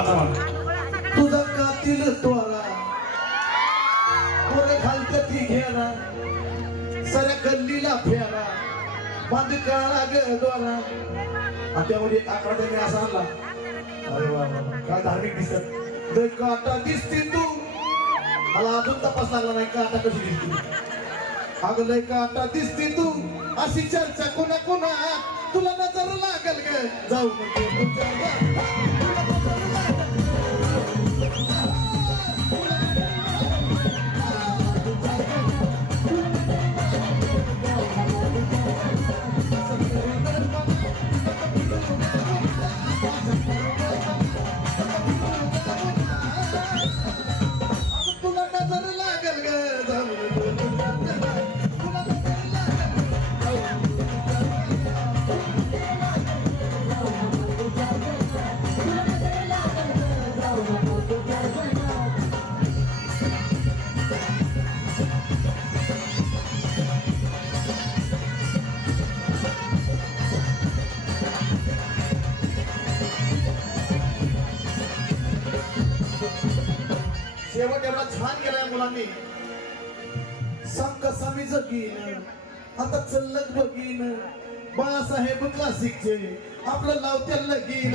तुझा कातील त्वरा. पोरे खालत्या ती घेरा. साऱ्या गल्लीला फेरा. बांध काळा ग द्वारा. आणि त्यामध्ये एक आकडा त्यांनी असा आणला. अरे वा काय धार्मिक दिसत. जर काटा दिसते तू. मला अजून तपास लागला नाही काटा कशी दिसते. अगं लय काटा दिसते तू. अशी चर्चा कोणा कोणा तुला नजर लागल ग. जाऊ नको शेवट एवढा छान गेलाय मुलांनी. संक कसा मी जगीन आता चल्लक बघीन बाळासाहेब क्लासिकचे आपलं लावत्या लगीन.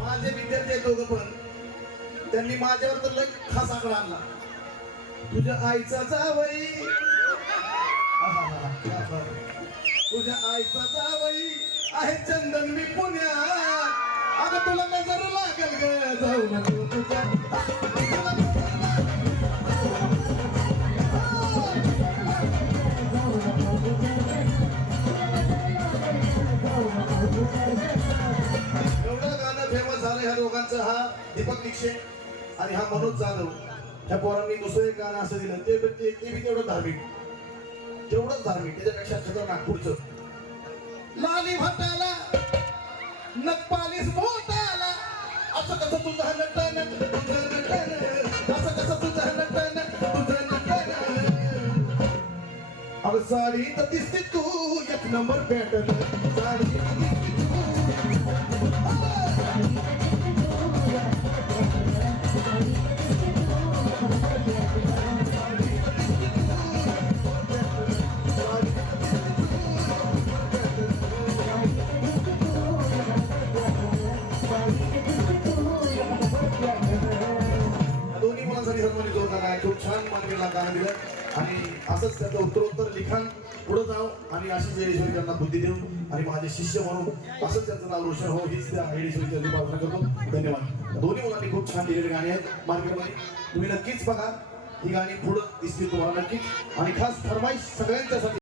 माझे विद्यार्थी दोघं पण. त्यांनी माझ्यावर तर लग खास आकडा आणला. तुझ्या आईचा जावई. तुझ्या आईचा जावई आहे चंदन मी पुण्यात. आता तुला नजर लागल ग जाऊ नको तुझ्या. एवढं गाणं फेमस झालं ह्या हा दीपक दीक्षे आणि हा मनोज जाधव. ह्या पोरांनी दुसरं एक गाणं असं दिलं ते ते ते बी तेवढं धार्मिक. तेवढंच धार्मिक त्याच्यापेक्षा खतरनाक नागपूरचं. लाली भटाला नकपालीस मोठाला असं कसं तुझं नटन तुझं नटन असं कसं तुझं नटन तुझं नटन. अगं साडी तर दिसते तू एक नंबर पॅटर्न. साडी खूप छान मार्केटला गाणं दिलं आणि असंच त्याचं उत्तरोत्तर लिखाण पुढे जावं आणि अशीच येडेश्वरी त्यांना बुद्धी देऊ आणि माझे शिष्य म्हणून असंच त्यांचं नाव रोशन हो हीच त्या येडेश्वरीची प्रार्थना करतो. धन्यवाद. दोन्ही मुलांनी खूप छान दिलेली गाणी आहेत. मार्केटमध्ये तुम्ही नक्कीच बघा. ही गाणी पुढं दिसतील तुम्हाला नक्कीच. आणि खास फरमाईश सगळ्यांच्यासाठी.